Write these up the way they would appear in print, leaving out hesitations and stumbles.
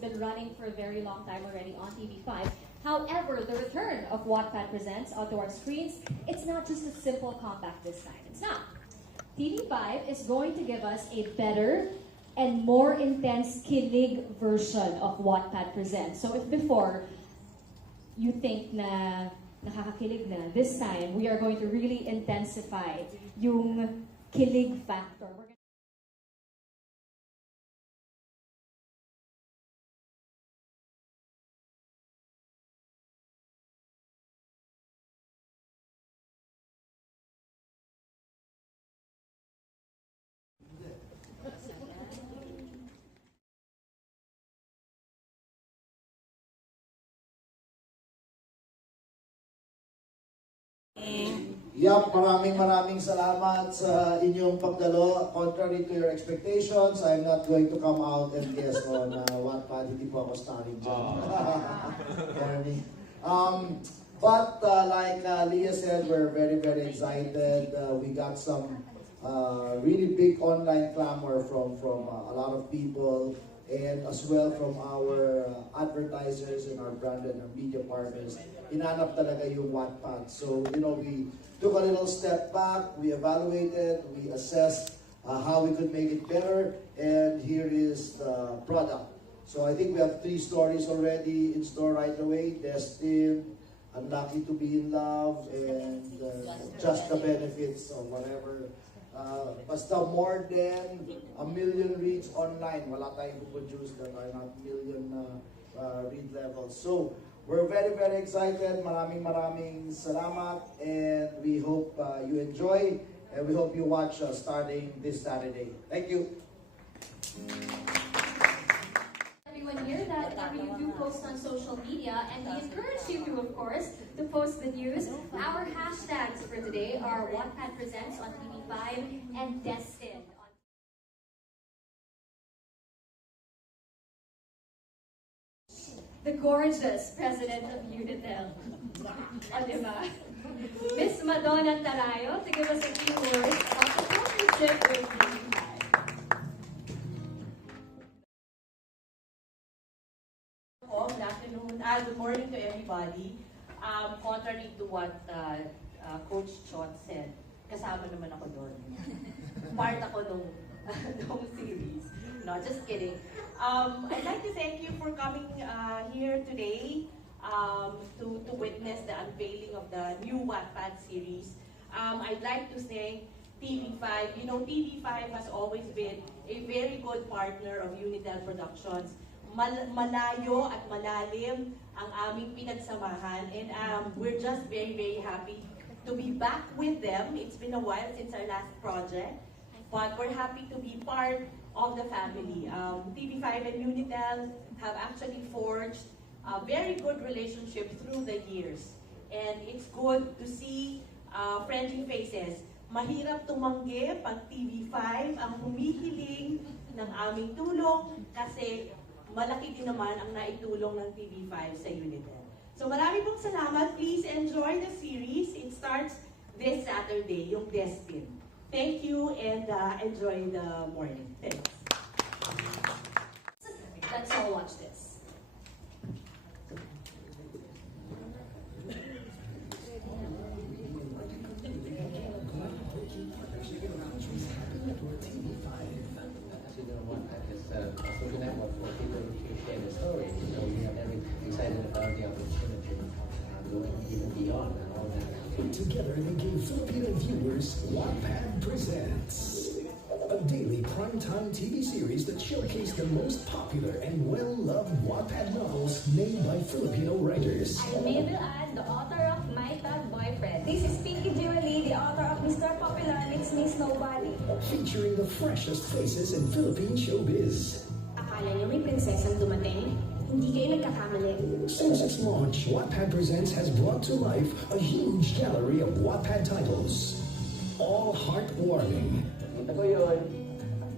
been running for a very long time already on TV5. However, the return of Wattpad Presents onto our screens, it's not just a simple comeback this time. It's not. TV5 is going to give us a better and more intense kilig version of Wattpad Presents. So if before, you think na nakakakilig na, this time, we are going to really intensify yung kilig factor. Yap, maraming salamat sa inyong pagdalo. Contrary to your expectations, I'm not going to come out and guess on Wattpad. Hindi po ako starring dyan. But like Leah said, we're very excited. We got some really big online clamor from a lot of people, and as well from our advertisers and our brand and our media partners. Inanap talaga yung Wattpad. So, we took a little step back, we evaluated, we assessed how we could make it better, and here is the product. So I think we have 3 stories already in store right away: Destined, Unlucky to be in Love, and Just the Benefits, or whatever. Basta more than 1 million reads online. Wala tayong produce that are not million read levels. So we're very excited. Maraming salamat, and we hope you enjoy, and we hope you watch starting this Saturday. Thank you. Everyone here that you do post on social media, and we encourage you to, of course, to post the news. Our hashtags for today are Wattpad Presents on TV5 and Destined. The gorgeous president of Unitel, Miss Madonna Tarayo, to give us a few words on the partnership with TV5. Good afternoon. Good morning to everybody. Contrary to what Coach Chot said, kasama naman ako doon. Part ako nung series. No, just kidding. I'd like to thank you for coming here today to witness the unveiling of the new Wattpad series. I'd like to thank TV5. TV5 has always been a very good partner of Unitel Productions. Malayo at malalim ang aming pinagsamahan, and we're just very happy to be back with them. It's been a while since our last project, but we're happy to be part of the family. TV5 and Unitel have actually forged a very good relationship through the years, and it's good to see friendly faces. Mahirap tumanggi pag TV5 ang humihiling ng aming tulong, kasi malaki din naman ang naitulong ng TV5 sa Unitel. So marami pong salamat. Please enjoy the series. It starts this Saturday, yung Destined. Thank you, and enjoy the morning. Thanks. Let's all watch this. Social network for people to share the story. So we are very excited about the opportunity going even beyond and all that. Together they gave Filipino viewers Wattpad Presents, a daily primetime TV series that showcased the most popular and well-loved Wattpad novels made by Filipino writers. I'm Mabel Ann, the author of My Thug Boyfriend. This is Pinky Julie, the author of Mr. Popular Meets Miss Nobody. Featuring the freshest faces in Philippine showbiz. Akala niyo may prinsesang dumating? Hindi kayo nagkakamali. Since its launch, Wattpad Presents has brought to life a huge gallery of Wattpad titles, all heartwarming. Ito ko yun.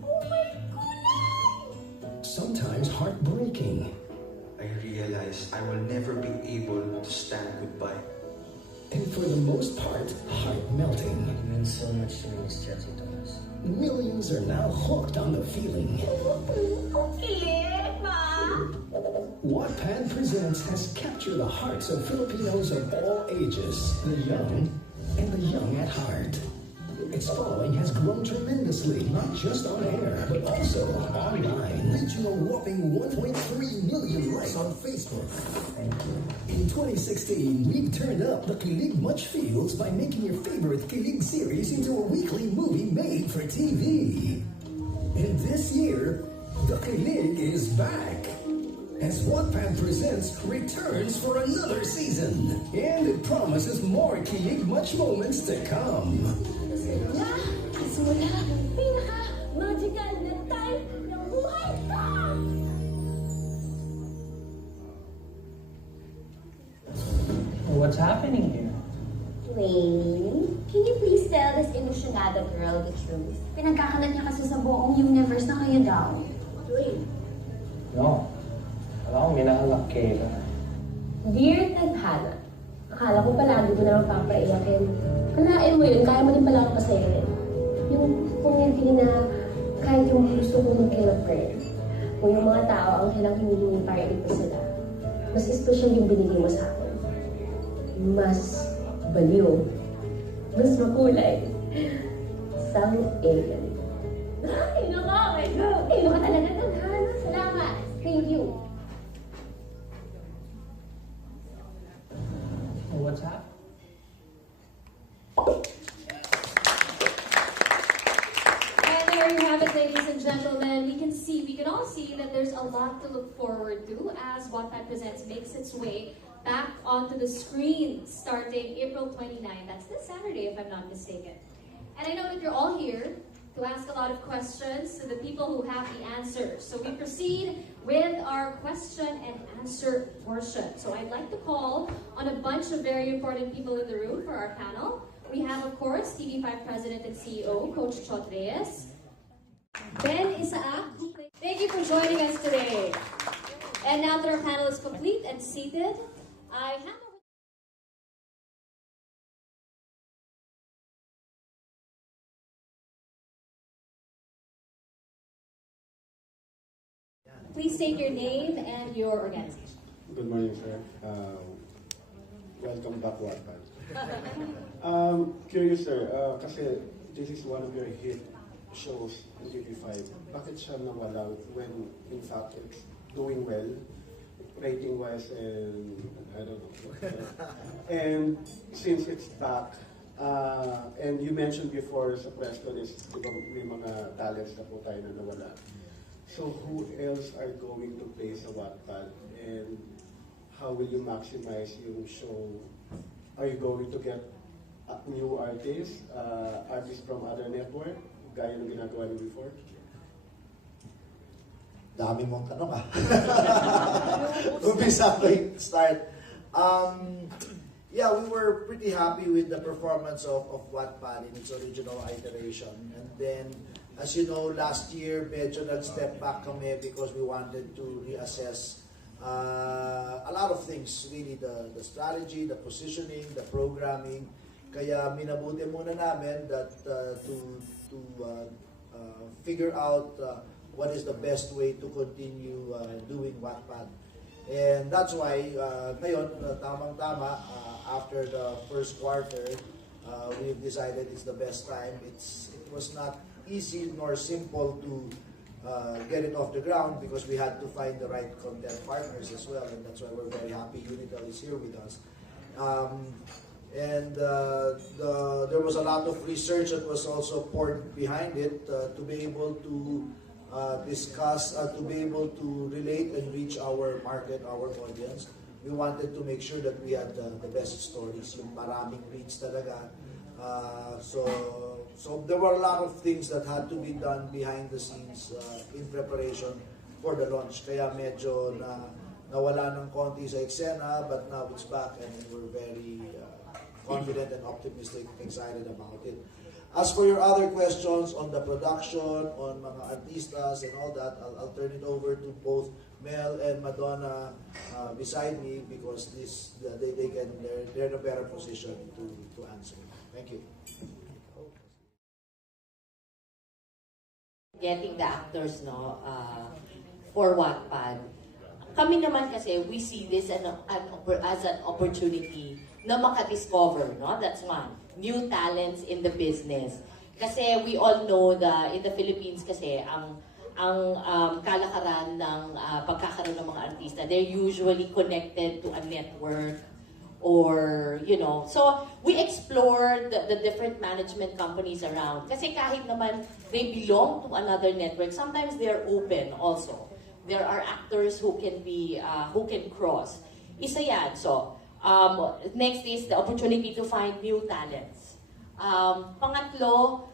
Oh my God! Sometimes heartbreaking. I realized I will never be able to stand goodbye. And for the most part, heart-melting. It means so much to me, Miss Chelsea Thomas. Millions are now hooked on the feeling. Kilig, ma! Wattpad Presents has captured the hearts of Filipinos of all ages, the young and the young at heart. Its following has grown tremendously, not just on air, but also online, reaching a whopping 1.3 million likes on Facebook. In 2016, we've turned up the Kilig Much Feels by making your favorite Kilig series into a weekly movie made for TV. And this year, the Kilig is back, as Wattpad Presents returns for another season. And it promises more Kilig Much moments to come. Simula, pinaka-magical na time ng buhay ko! What's happening here? Wayne, can you please tell this emotionada girl the truth? Pinagkakalat niya kasi sa buong universe na kayo daw. Wayne. No. Wala akong minahalak kayo. Dear Tadhana, akala ko palagi ko na lang papaiyakin. Kalain mo yun, kaya mo din pala ako pasayarin. Yung pumili na kahit yung gusto ko mag-kill a prayer. Kung yung mga tao ang kailang hinihingi para ito sila, mas special yung binigay mo sa akin. Mas baliw. Mas makulay. Sang alien. Ay, nakakaigo! Ay, ka talaga, Tadhana. Salamat. Thank you. What's happening? And there you have it, ladies and gentlemen. We can all see that there's a lot to look forward to as Wattpad Presents makes its way back onto the screen starting April 29. That's this Saturday, if I'm not mistaken. And I know that you're all here to ask a lot of questions to the people who have the answers. So we proceed with our question and answer portion. So I'd like to call on a bunch of very important people in the room for our panel. We have, of course, TV5 President and CEO, Coach Chot Reyes. Ben Isaac, thank you for joining us today. And now that our panel is complete and seated, I hand over. Please state your name and your organization. Good morning, sir. Welcome back, Wattpad. Curious, sir, kasi this is one of your hit shows in TV5. Bakit siya nawala when, in fact, it's doing well, rating-wise, and I don't know. And since it's back, and you mentioned before sa press release, diba, may mga talents na po tayo na nawala. So who else are going to play sa Wattpad, and how will you maximize yung show? Are you going to get new artists, artists from other network, gaya ng ginagawa niyo before? Dami mong tanong ah. Umpisa ko yung start. Yeah, we were pretty happy with the performance of Wattpad in its original iteration. And then, as you know, last year, medyo nag-step back kami because we wanted to reassess a lot of things, really, the strategy, the positioning, the programming. Kaya minabuti muna namin that to figure out what is the best way to continue doing Wattpad. And that's why, ngayon, tamang-tama, after the first quarter, we've decided it's the best time. It was not easy nor simple to get it off the ground because we had to find the right content partners as well, and that's why we're very happy Unitel is here with us. There was a lot of research that was also poured behind it to be able to discuss, to be able to relate and reach our market, our audience. We wanted to make sure that we had the best stories, yung maraming reach talaga. So there were a lot of things that had to be done behind the scenes in preparation for the launch. Kaya medyo nawala ng konti sa eksena, but now it's back and we're very confident and optimistic, excited about it. As for your other questions on the production, on mga artistas and all that, I'll turn it over to both Mel and Madonna beside me because they're in a better position to answer. Thank you. Getting the actors for Wattpad. kami naman kasi, we see this as an opportunity na makadiscover, no? That's one. New talents in the business. Kasi we all know that in the Philippines kasi, ang kalakaran ng pagkakaroon ng mga artista, they're usually connected to a network or, you know. So, we explored the different management companies around. Kasi kahit naman they belong to another network, sometimes they're open also. There are actors who can cross. Isa yan. So, next is the opportunity to find new talents. Pangatlo,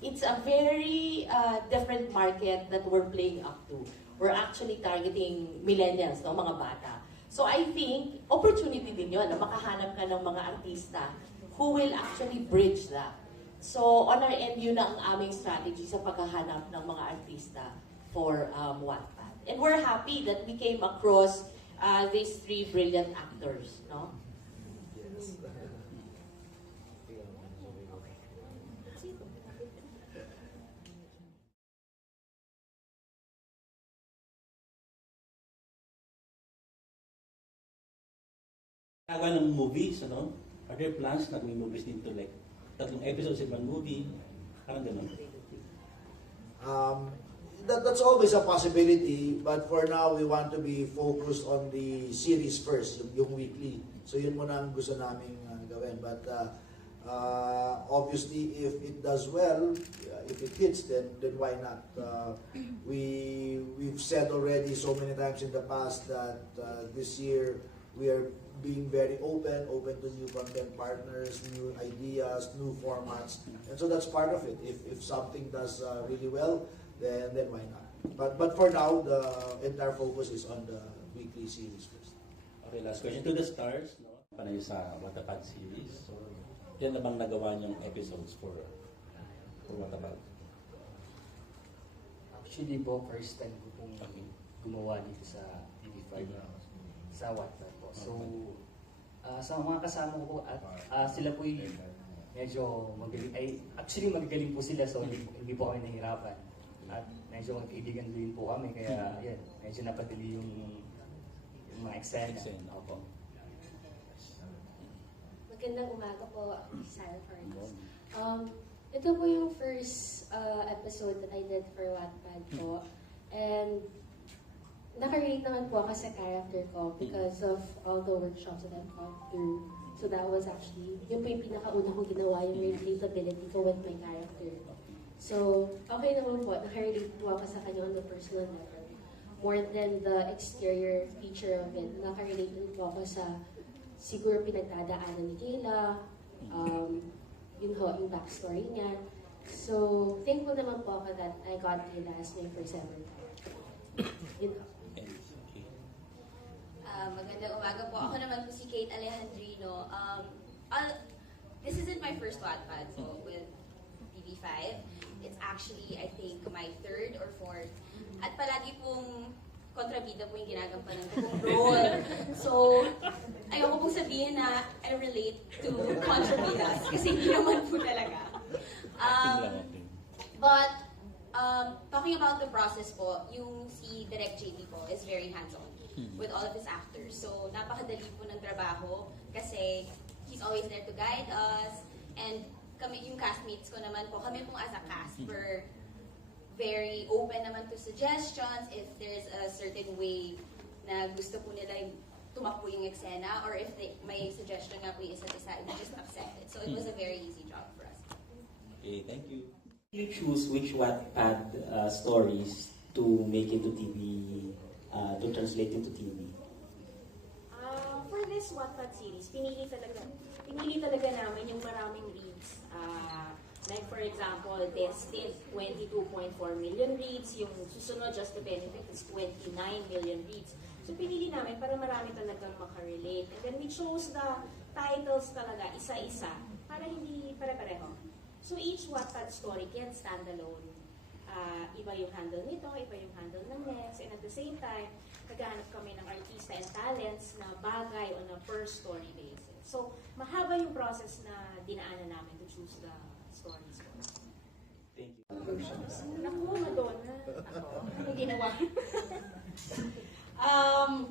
it's a very different market that we're playing up to. We're actually targeting millennials, no, mga bata. So I think, opportunity din yun na makahanap ka ng mga artista who will actually bridge that. So on our end, yun ang aming strategy sa paghahanap ng mga artista for Wattpad. And we're happy that we came across these three brilliant actors, no? Yes. Nagawa ng movies, ano? Are there plans na may movies dito, like 3 episodes in one movie? Parang ganun. That's always a possibility, but for now, we want to be focused on the series first, yung weekly. So yun muna ang gusto namin gawin. But obviously, if it does well, if it hits, then why not? We've said already so many times in the past that this year, we are being very open to new content partners, new ideas, new formats, and so that's part of it. If something does really well, then why not? But for now, the entire focus is on the weekly series first. Okay, last question to the stars, no? Panay sa Wattpad series. So, yan na bang nagawa niyong episodes for Wattpad? Actually po, first time ko pong gumawa dito sa TV5 sa Wattpad po. So, sa mga kasama ko po, sila po medyo magaling. Actually, magagaling po sila, so hindi po kami nahirapan. At medyo magkaibigan din po kami, kaya yan, medyo napadali yung mga eksena. Opo. Magandang umaga po, Sarah Farnes. Ito po yung first episode that I did for Wattpad po. And nakarelate naman po ako sa character ko because of all the workshops that I've gone through. So that was actually, yun po yung pinakauna ko ginawa, yung relatability ko with my character. So, okay naman po, nakarelate po ako sa kanya on the personal level. More than the exterior feature of it, nakarelate din po ako sa siguro pinagdadaanan ni Kayla, yun ho, yung backstory niya. So, thankful naman po ako that I got Kayla as my first ever character. Yun ho. Magandang umaga po. Ako naman po si Kate Alejandrino. This isn't my first Wattpad, so with TV5. It's actually, I think, my 3rd or 4th. At palagi pong kontrabida po yung ginagampanan kong role. So, ayoko pong sabihin na I relate to kontrabidas kasi hindi naman po talaga. But, talking about the process po, yung si Direct JP po is very hands-on with all of his actors. So, napakadali po ng trabaho kasi he's always there to guide us. And kami, yung castmates ko naman po, kami pong as a cast, we're very open naman to suggestions if there's a certain way na gusto po nila tumakbo yung eksena or if may suggestion nga po yung isa't isa, we just accept it. So, it was a very easy job for us. Okay, thank you. You choose which Wattpad stories to make into TV, to translate into TV? For this Wattpad series, pinili talaga namin yung maraming reads. Like for example, this did 22.4 million reads. Yung susunod, Just to Benefit, is 29 million reads. So pinili namin para marami talagang makarelate. And then we chose the titles talaga, isa-isa, para hindi pare-pareho. So each Wattpad story can stand alone. Iba yung handle nito, iba yung handle ng next, and at the same time, naghahanap kami ng artista and talents na bagay on a per story basis. So, mahaba yung process na dinaanan namin to choose the stories ko. Thank you. Naku, Madonna. Ako, anong ginawa?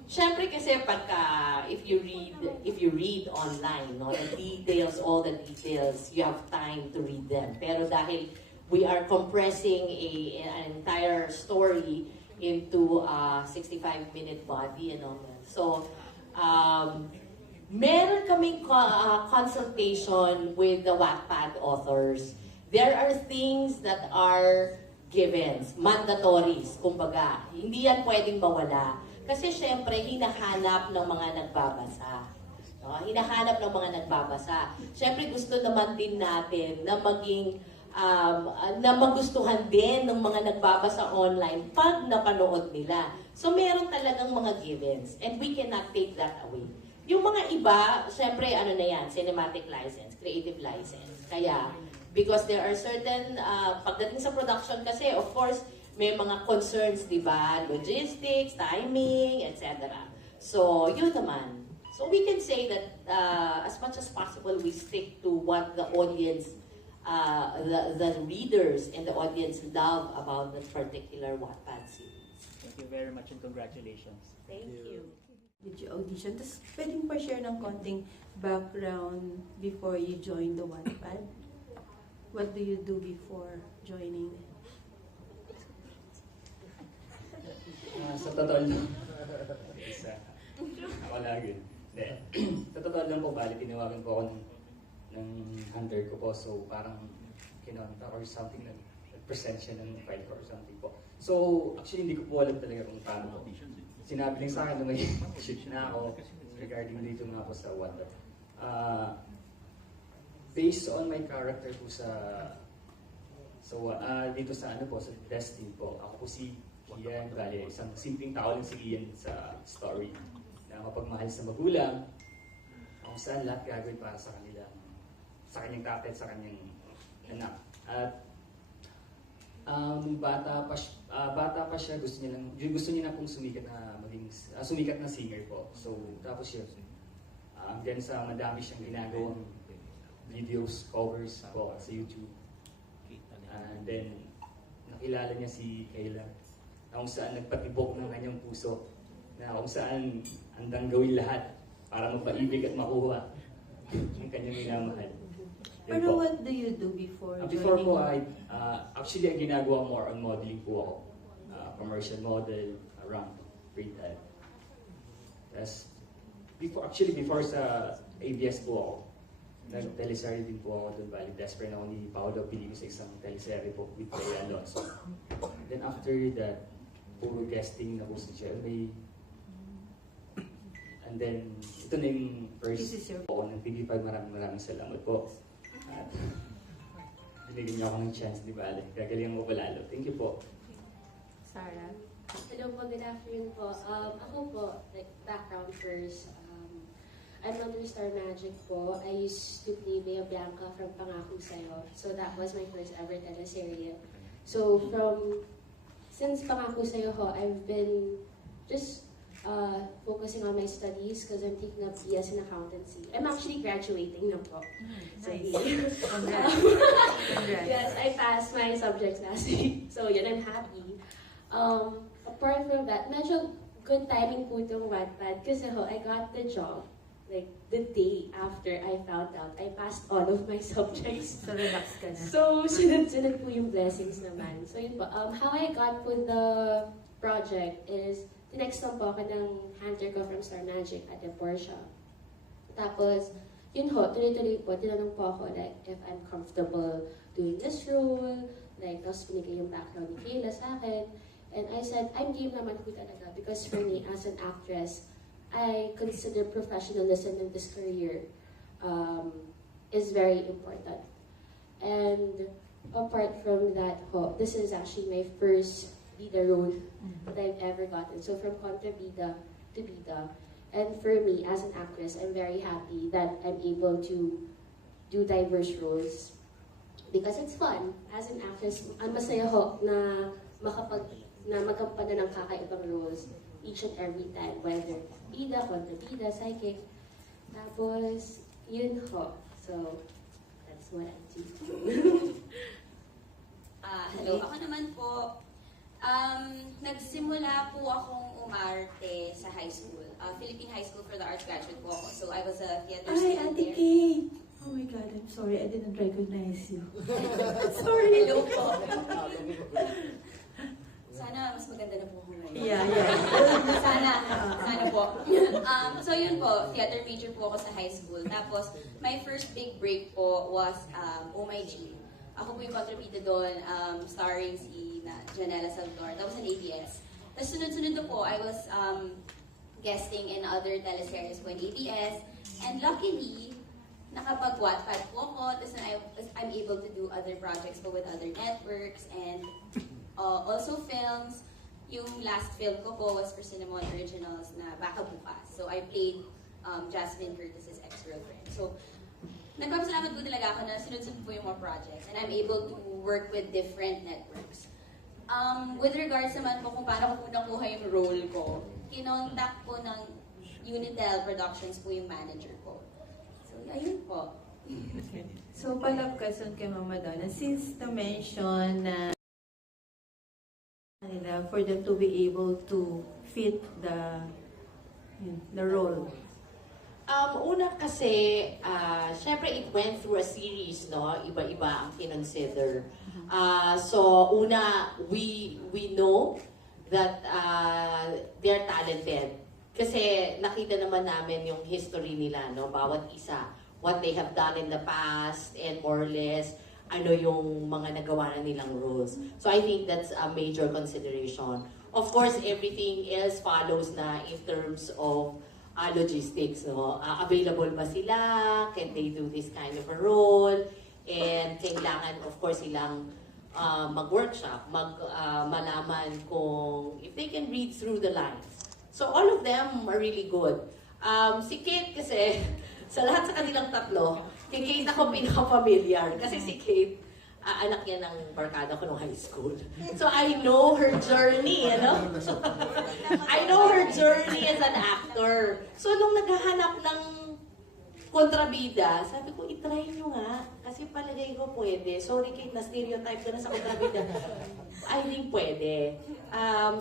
Syempre kasi pagka if you read online, no, the details, all the details, you have time to read them. Pero dahil we are compressing an entire story into a 65-minute body, you know. So, meron kaming consultation with the Wattpad authors. There are things that are givens, mandatories, kumbaga. Hindi yan pwedeng mawala. Kasi syempre, hinahanap ng mga nagbabasa. No? Hinahanap ng mga nagbabasa. Syempre, gusto naman din natin na maging, na magustuhan din ng mga nagbabasa online pag napanood nila. So, meron talagang mga givens. And we cannot take that away. Yung mga iba, syempre, ano na yan, cinematic license, creative license. Kaya, because there are certain, pagdating sa production kasi, of course, may mga concerns, di ba? Logistics, timing, etc. So, yun naman. So, we can say that as much as possible, we stick to what the audience, the readers and the audience love about that particular Wattpad series. Thank you very much and congratulations. Thank you. Did you audition? Tapos pwedeng pa-share ng konting background before you join the Wattpad? What do you do before joining? Sa totoo lang, ako lagi. Sa totoo lang po, bali, tinawagan po ako ng hunter ko po. So, parang kinonta or something, nag-present siya ng file ko or something po. So, actually, hindi ko po alam talaga kung paano po. Sinabi lang sa akin na may shoot na ako regarding dito nga po sa Wattpad. Based on my character po dito sa ano po, sa Destiny po, ako po si Ian, bali, isang simpleng tao lang si Ian sa story na mapagmahal sa magulang, kung saan lahat gagawin para sa kanila, sa kanyang tatay at sa kanyang anak. At bata pa siya, gusto niya na pong sumikat na singer po. So, tapos yun, hanggang sa madami siyang ginagawang videos, covers po sa YouTube. And then, nakilala niya si Kayla, na kung saan nagpatibok ng kanyang puso, na kung saan handang gawin lahat para mapaibig at makuha ang kanyang minamahal. Pero what do you do before joining? Before po, actually, ang ginagawa more on modeling po ako. Commercial model, around free time. Tapos, before sa ABS po ako, nag-teleserye din po ako doon. Bali, desperate ako ni Paolo Pilipino sa isang teleserye po with Rhea Alonso. Then after that, puro guesting na po sa GLA. And then, ito na yung first po ng TV5. Maraming salamat po. At binigyan niyo ako ng chance, di ba? Gagalingan ko palalo. Thank you po. Sarah? Hello po, good afternoon po. Ako po, like, background first. I'm under Star Magic po. I used to play Bea Blanca from Pangako Sa'yo. So that was my first ever teleserye. So since Pangako Sa'yo ho, I've been just focusing on my studies because I'm taking up BS in accountancy. I'm actually graduating na po. Nice. Congrats. Yes, I passed my subjects last week. So yun, I'm happy. Apart from that, medyo good timing po itong Wattpad kasi ho, I got the job like the day after I found out I passed all of my subjects. So relax ka na. So sunod-sunod po yung blessings naman. So yun po, how I got po the project is tinext lang po ako ng hunter ko from Star Magic at the Porsche. Tapos, yun ho, tuloy-tuloy po, tinanong po ako like if I'm comfortable doing this role, like tapos binigay yung background ni Kayla sa akin. And I said, I'm game naman po talaga because for me as an actress, I consider professionalism in this career is very important. And apart from that, this is actually my first bida role that I've ever gotten. So from contrabida to bida. And for me, as an actress, I'm very happy that I'm able to do diverse roles because it's fun. As an actress, ang masaya ho na magkampana ng kakaibang roles each and every time, whether bida, kontrabida, psychic. Tapos, yun ho. So, that's what I do. Hello, ako naman po, Nagsimula po akong umarte sa high school. Philippine High School for the Arts graduate po ako. So I was a theater student Ate there. Kate! Oh my God, I'm sorry. I didn't recognize you. Sorry. Hello po. Sana mas maganda na po ako ngayon. Yeah. Sana po. So yun po, theater major po ako sa high school. Tapos, my first big break po was Oh My G. Ako po yung kontrabida doon, starring si Janela Salvador. That was an ABS. Tapos sunod-sunod na po, I was guesting in other teleseries po in ABS. And luckily, nakapag-Wattpad po ako. Tapos I'm able to do other projects po with other networks and also films. Yung last film ko po was for Cinnamon Originals na Baka Bukas. So I played Jasmine Curtis's ex-girlfriend. So nagpapasalamat po talaga ako na sunod-sunod po yung mga projects and I'm able to work with different networks. With regards naman po kung paano ko po nakuha yung role ko, kinontak po ng Unitel Productions po yung manager ko. So ayun po. So, follow-up question kay Mama Donna. Since na-mention na for them to be able to fit the role. Una kasi, syempre it went through a series, no? Iba-iba ang kinonsider. So, una, we know that they're talented. Kasi nakita naman namin yung history nila, no? Bawat isa, what they have done in the past, and more or less, ano yung mga nagawa na nilang roles. So I think that's a major consideration. Of course, everything else follows na in terms of logistics. No? Available ba sila? Can they do this kind of a role? And kailangan, of course, silang mag-workshop, malaman kung if they can read through the lines. So all of them are really good. Si Kate kasi, sa lahat sa kanilang tatlo, kay Kate ako pinaka-familiar. Kasi si Kate, anak niya ng barkada ko nung high school. So I know her journey, ano? I know her journey as an actor. So nung naghahanap ng kontrabida, sabi ko, itry nyo nga. Kasi palagay ko pwede. Sorry Kate, na-stereotype ko na sa kontrabida. I think pwede.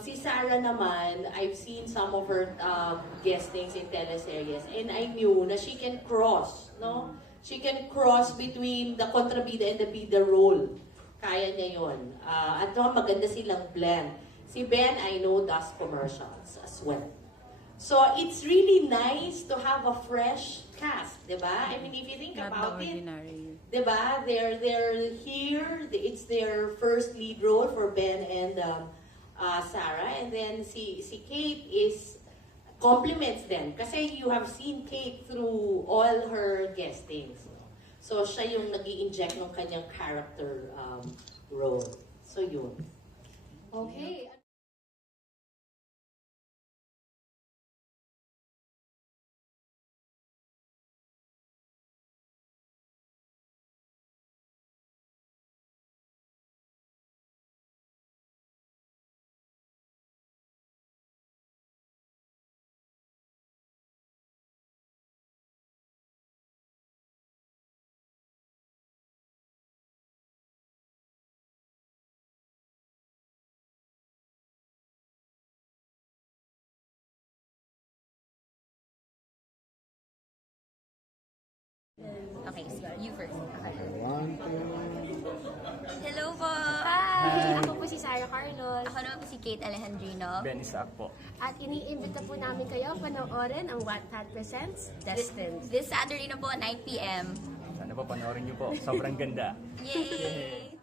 Si Sarah naman, I've seen some of her guestings in teleseries and I knew na she can cross, no? She can cross between the kontrabida and the bida role. Kaya niya yun. At maganda silang blend. Si Ben, I know, does commercials as well. So, it's really nice to have a fresh cast, diba? I mean, if you think about it, diba? They're here, it's their first lead role for Ben and Sarah, and then si Kate is compliments them. Kasi you have seen Kate through all her guestings. So, siya yung nag-i-inject ng kanyang character role. So, yun. Okay. Okay, so you first. Okay. Hello po! Hi! Ako po si Sarah Carlos. Ako naman po si Kate Alejandrino. Ben Isaac po. At iniimbita po namin kayo panoorin ang Wattpad Presents Destined. This Saturday na po, 9 p.m. Sana pa panoorin niyo po. Sobrang ganda. Yay!